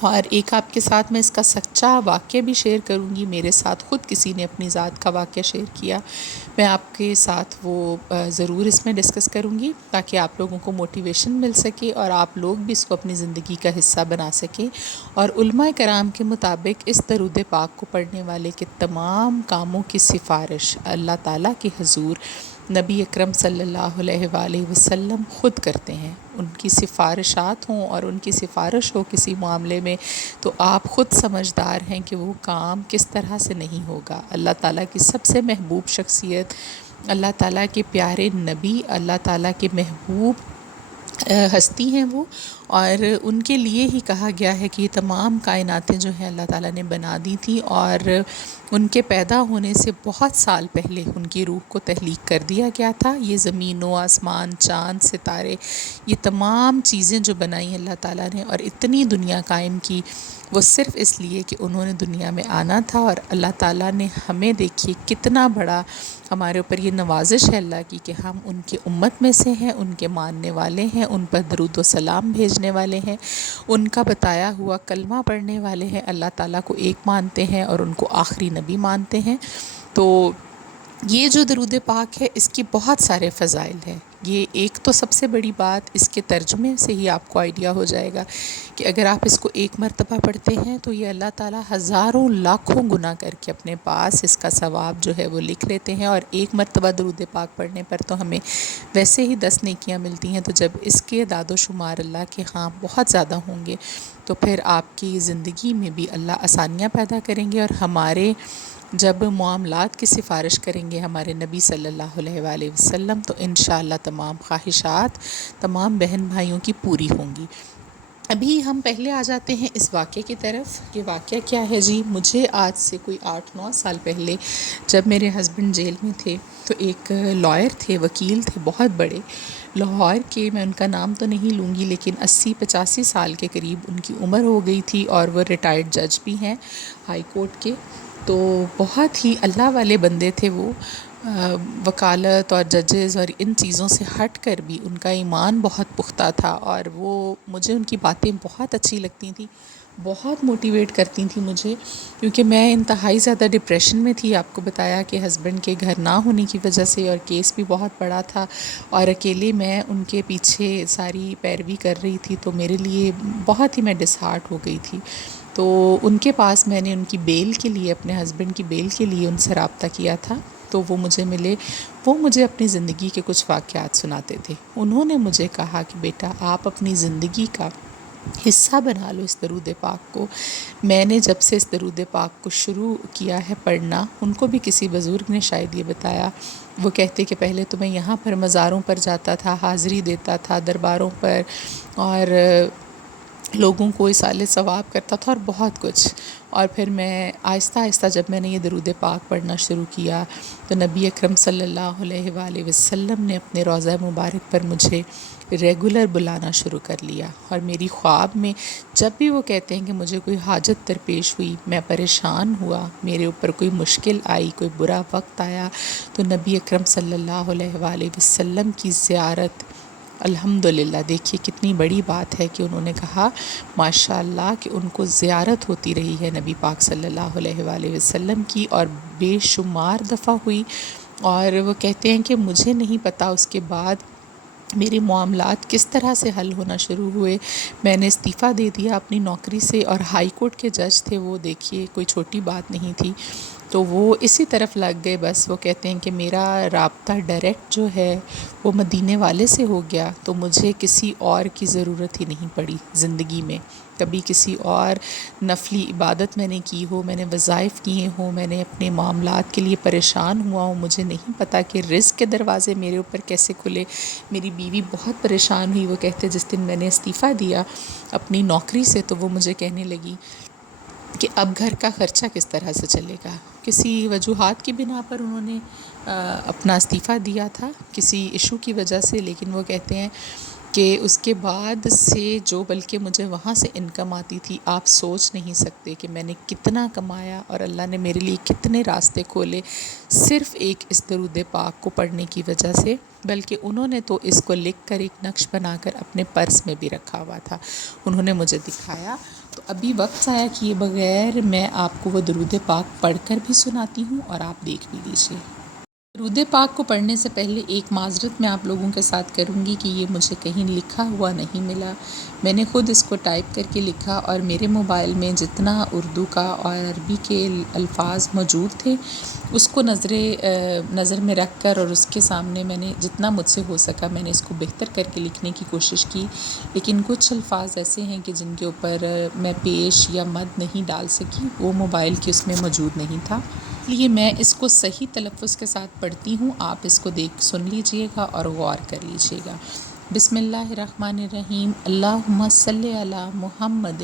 اور ایک آپ کے ساتھ میں اس کا سچا واقعہ بھی شیئر کروں گی، میرے ساتھ خود کسی نے اپنی ذات کا واقعہ شیئر کیا، میں آپ کے ساتھ وہ ضرور اس میں ڈسکس کروں گی تاکہ آپ لوگوں کو موٹیویشن مل سکے اور آپ لوگ بھی اس کو اپنی زندگی کا حصہ بنا سکیں۔ اور علماء کرام کے مطابق اس درود پاک کو پڑھنے والے کے تمام کاموں کی سفارش اللہ تعالیٰ کے حضور نبی اکرم صلی اللہ علیہ وآلہ وسلم خود کرتے ہیں۔ ان کی سفارشات ہوں اور ان کی سفارش ہو کسی معاملے میں تو آپ خود سمجھدار ہیں کہ وہ کام کس طرح سے نہیں ہوگا۔ اللہ تعالیٰ کی سب سے محبوب شخصیت، اللہ تعالیٰ کے پیارے نبی، اللہ تعالیٰ کے محبوب ہستی ہیں وہ، اور ان کے لیے ہی کہا گیا ہے کہ یہ تمام کائناتیں جو ہیں اللہ تعالیٰ نے بنا دی تھیں، اور ان کے پیدا ہونے سے بہت سال پہلے ان کی روح کو تخلیق کر دیا گیا تھا۔ یہ زمین و آسمان، چاند، ستارے، یہ تمام چیزیں جو بنائی اللہ تعالیٰ نے اور اتنی دنیا قائم کی، وہ صرف اس لیے کہ انہوں نے دنیا میں آنا تھا۔ اور اللہ تعالیٰ نے ہمیں دیکھیے کتنا بڑا ہمارے اوپر یہ نوازش ہے اللہ کی کہ ہم ان کی امت میں سے ہیں، ان کے ماننے والے ہیں، ان پر درود و سلام بھیجنے والے ہیں، ان کا بتایا ہوا کلمہ پڑھنے والے ہیں، اللہ تعالیٰ کو ایک مانتے ہیں اور ان کو آخری نبی مانتے ہیں۔ تو یہ جو درود پاک ہے اس کی بہت سارے فضائل ہیں۔ یہ ایک تو سب سے بڑی بات، اس کے ترجمے سے ہی آپ کو آئیڈیا ہو جائے گا کہ اگر آپ اس کو ایک مرتبہ پڑھتے ہیں تو یہ اللہ تعالیٰ ہزاروں لاکھوں گنا کر کے اپنے پاس اس کا ثواب جو ہے وہ لکھ لیتے ہیں، اور ایک مرتبہ درود پاک پڑھنے پر تو ہمیں ویسے ہی 10 نیکیاں ملتی ہیں، تو جب اس کے اعداد و شمار اللہ کے ہاں بہت زیادہ ہوں گے تو پھر آپ کی زندگی میں بھی اللہ آسانیاں پیدا کریں گے، اور ہمارے جب معاملات کی سفارش کریں گے ہمارے نبی صلی اللہ علیہ وآلہ وسلم تو انشاءاللہ تمام خواہشات تمام بہن بھائیوں کی پوری ہوں گی۔ ابھی ہم پہلے آ جاتے ہیں اس واقعے کی طرف۔ یہ واقعہ کیا ہے جی؟ مجھے آج سے کوئی 8-9 سال پہلے جب میرے ہسبینڈ جیل میں تھے تو ایک لائر تھے، وکیل تھے بہت بڑے لاہور کے، میں ان کا نام تو نہیں لوں گی لیکن 80-85 سال کے قریب ان کی عمر ہو گئی تھی، اور وہ ریٹائرڈ جج بھی ہیں ہائی کورٹ کے۔ تو بہت ہی اللہ والے بندے تھے وہ، وکالت اور ججز اور ان چیزوں سے ہٹ کر بھی ان کا ایمان بہت پختہ تھا، اور وہ مجھے ان کی باتیں بہت اچھی لگتی تھیں، بہت موٹیویٹ کرتی تھیں مجھے، کیونکہ میں انتہائی زیادہ ڈپریشن میں تھی، آپ کو بتایا کہ ہسبینڈ کے گھر نہ ہونے کی وجہ سے، اور کیس بھی بہت بڑا تھا، اور اکیلے میں ان کے پیچھے ساری پیروی کر رہی تھی، تو میرے لیے بہت ہی میں ڈس ہارٹ ہو گئی تھی۔ تو ان کے پاس میں نے ان کی بیل کے لیے، اپنے ہسبینڈ کی بیل کے لیے ان سے رابطہ کیا تھا، تو وہ مجھے ملے، وہ مجھے اپنی زندگی کے کچھ واقعات سناتے تھے۔ انہوں نے مجھے کہا کہ بیٹا آپ اپنی زندگی کا حصہ بنا لو اس درود پاک کو۔ میں نے جب سے اس درود پاک کو شروع کیا ہے پڑھنا، ان کو بھی کسی بزرگ نے شاید یہ بتایا، وہ کہتے کہ پہلے تو میں یہاں پر مزاروں پر جاتا تھا، حاضری دیتا تھا درباروں پر، اور لوگوں کو اصالِ ثواب کرتا تھا اور بہت کچھ، اور پھر میں آہستہ آہستہ جب میں نے یہ درود پاک پڑھنا شروع کیا تو نبی اکرم صلی اللہ علیہ وآلہ وسلم نے اپنے روضہ مبارک پر مجھے ریگولر بلانا شروع کر لیا، اور میری خواب میں جب بھی وہ کہتے ہیں کہ مجھے کوئی حاجت درپیش ہوئی، میں پریشان ہوا، میرے اوپر کوئی مشکل آئی، کوئی برا وقت آیا، تو نبی اکرم صلی اللہ علیہ وآلہ وسلم کی زیارت، الحمدللہ دیکھیے کتنی بڑی بات ہے کہ انہوں نے کہا ماشاء اللہ کہ ان کو زیارت ہوتی رہی ہے نبی پاک صلی اللہ علیہ وآلہ وسلم کی، اور بے شمار دفعہ ہوئی، اور وہ کہتے ہیں کہ مجھے نہیں پتا اس کے بعد میرے معاملات کس طرح سے حل ہونا شروع ہوئے۔ میں نے استعفیٰ دے دیا اپنی نوکری سے، اور ہائی کورٹ کے جج تھے وہ، دیکھیے کوئی چھوٹی بات نہیں تھی، تو وہ اسی طرف لگ گئے بس۔ وہ کہتے ہیں کہ میرا رابطہ ڈائریکٹ جو ہے وہ مدینے والے سے ہو گیا، تو مجھے کسی اور کی ضرورت ہی نہیں پڑی زندگی میں، کبھی کسی اور نفلی عبادت میں نے کی ہو، میں نے وظائف کیے ہوں، میں نے اپنے معاملات کے لیے پریشان ہوا ہوں، مجھے نہیں پتا کہ رزق کے دروازے میرے اوپر کیسے کھلے۔ میری بیوی بہت پریشان ہوئی، وہ کہتے جس دن میں نے استعفیٰ دیا اپنی نوکری سے تو وہ مجھے کہنے لگی کہ اب گھر کا خرچہ کس طرح سے چلے گا۔ کسی وجوہات کی بنا پر انہوں نے اپنا استعفیٰ دیا تھا، کسی ایشو کی وجہ سے، لیکن وہ کہتے ہیں کہ اس کے بعد سے جو بلکہ مجھے وہاں سے انکم آتی تھی، آپ سوچ نہیں سکتے کہ میں نے کتنا کمایا اور اللہ نے میرے لیے کتنے راستے کھولے صرف ایک اس درود پاک کو پڑھنے کی وجہ سے۔ بلکہ انہوں نے تو اس کو لکھ کر ایک نقش بنا کر اپنے پرس میں بھی رکھا ہوا تھا، انہوں نے مجھے دکھایا۔ تو ابھی وقت ضائع کیے بغیر میں آپ کو وہ درود پاک پڑھ کر بھی سناتی ہوں اور آپ دیکھ بھی لیجیے۔ درود پاک کو پڑھنے سے پہلے ایک معذرت میں آپ لوگوں کے ساتھ کروں گی کہ یہ مجھے کہیں لکھا ہوا نہیں ملا، میں نے خود اس کو ٹائپ کر کے لکھا، اور میرے موبائل میں جتنا اردو کا اور عربی کے الفاظ موجود تھے اس کو نظر میں رکھ کر اور اس کے سامنے میں نے جتنا مجھ سے ہو سکا میں نے اس کو بہتر کر کے لکھنے کی کوشش کی، لیکن کچھ الفاظ ایسے ہیں کہ جن کے اوپر میں پیش یا مد نہیں ڈال سکی، وہ موبائل کے اس میں موجود نہیں تھا، اس لیے میں اس کو صحیح تلفظ کے ساتھ پڑھتی ہوں، آپ اس کو سن لیجئے گا اور غور کر لیجئے گا۔ بسم اللہ الرحمن الرحیم، اللہم صلی علی محمد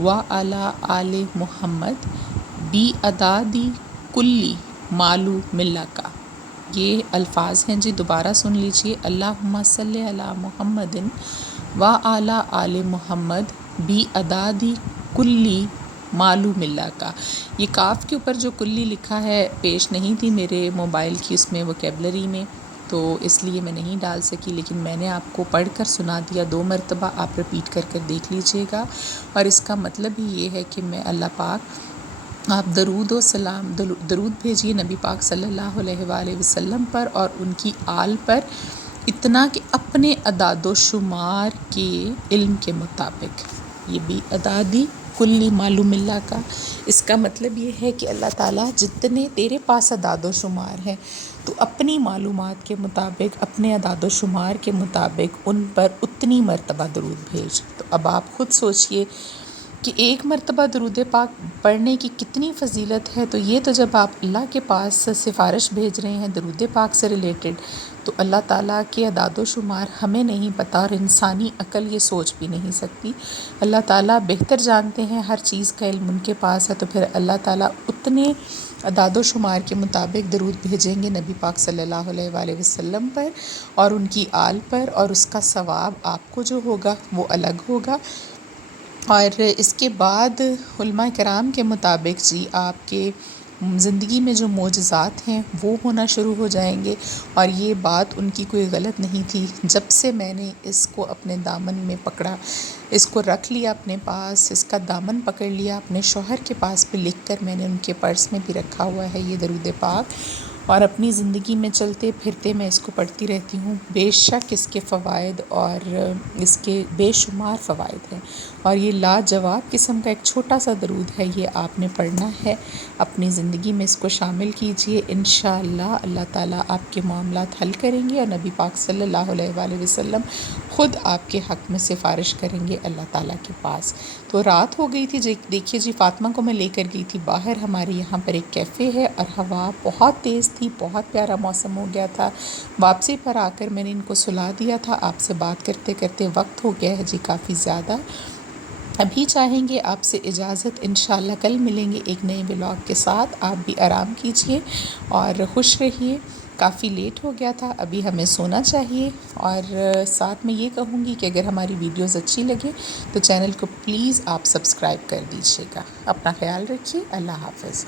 و علی آل محمد بی عدادی کلی معلوم کا۔ یہ الفاظ ہیں جی، دوبارہ سن لیجئے، اللہم صلی علی محمد و علی آل محمد بی عدادی کلی معلوم کا۔ یہ کاف کے اوپر جو کلی لکھا ہے پیش نہیں تھی میرے موبائل کی اس میں ووکیبلری میں، تو اس لیے میں نہیں ڈال سکی، لیکن میں نے آپ کو پڑھ کر سنا دیا، 2 مرتبہ آپ رپیٹ کر کر دیکھ لیجئے گا، اور اس کا مطلب ہی یہ ہے کہ میں اللہ پاک، آپ درود بھیجیے نبی پاک صلی اللہ علیہ وآلہ وسلم پر اور ان کی آل پر، اتنا کہ اپنے اعداد و شمار کے علم کے مطابق، یہ بھی عدادی کلی معلوم اللہ کا، اس کا مطلب یہ ہے کہ اللہ تعالیٰ جتنے تیرے پاس اعداد و شمار ہیں تو اپنی معلومات کے مطابق، اپنے اعداد و شمار کے مطابق ان پر اتنی مرتبہ درود بھیج۔ تو اب آپ خود سوچئے کہ ایک مرتبہ درود پاک پڑھنے کی کتنی فضیلت ہے، تو یہ تو جب آپ اللہ کے پاس سفارش بھیج رہے ہیں درود پاک سے ریلیٹڈ، تو اللہ تعالیٰ کے اعداد و شمار ہمیں نہیں پتہ اور انسانی عقل یہ سوچ بھی نہیں سکتی، اللہ تعالیٰ بہتر جانتے ہیں، ہر چیز کا علم ان کے پاس ہے، تو پھر اللہ تعالیٰ اتنے اعداد و شمار کے مطابق درود بھیجیں گے نبی پاک صلی اللہ علیہ وآلہ وسلم پر اور ان کی آل پر، اور اس کا ثواب آپ کو جو ہوگا وہ الگ ہوگا۔ اور اس کے بعد علماء کرام کے مطابق جی آپ کے زندگی میں جو معجزات ہیں وہ ہونا شروع ہو جائیں گے، اور یہ بات ان کی کوئی غلط نہیں تھی، جب سے میں نے اس کو اپنے دامن میں پکڑا، اس کو رکھ لیا اپنے پاس، اس کا دامن پکڑ لیا، اپنے شوہر کے پاس پہ لکھ کر میں نے ان کے پرس میں بھی رکھا ہوا ہے یہ درود پاک، اور اپنی زندگی میں چلتے پھرتے میں اس کو پڑھتی رہتی ہوں۔ بے شک اس کے فوائد اور اس کے بے شمار فوائد ہیں، اور یہ لاجواب قسم کا ایک چھوٹا سا درود ہے، یہ آپ نے پڑھنا ہے، اپنی زندگی میں اس کو شامل کیجئے، انشاءاللہ اللہ تعالیٰ آپ کے معاملات حل کریں گے، اور نبی پاک صلی اللہ علیہ وآلہ وسلم خود آپ کے حق میں سفارش کریں گے اللہ تعالیٰ کے پاس۔ تو رات ہو گئی تھی، دیکھیے جی فاطمہ کو میں لے کر گئی تھی باہر، ہمارے یہاں پر ایک کیفے ہے اور ہوا بہت تیز تھی، بہت پیارا موسم ہو گیا تھا، واپسی پر آ کر میں نے ان کو سلا دیا تھا، آپ سے بات کرتے کرتے وقت ہو گیا ہے جی کافی زیادہ، ابھی چاہیں گے آپ سے اجازت، انشاءاللہ کل ملیں گے ایک نئے ولاگ کے ساتھ، آپ بھی آرام کیجئے اور خوش رہیے، کافی لیٹ ہو گیا تھا، ابھی ہمیں سونا چاہیے، اور ساتھ میں یہ کہوں گی کہ اگر ہماری ویڈیوز اچھی لگے تو چینل کو پلیز آپ سبسکرائب کر دیجئے گا، اپنا خیال رکھیے، اللہ حافظ۔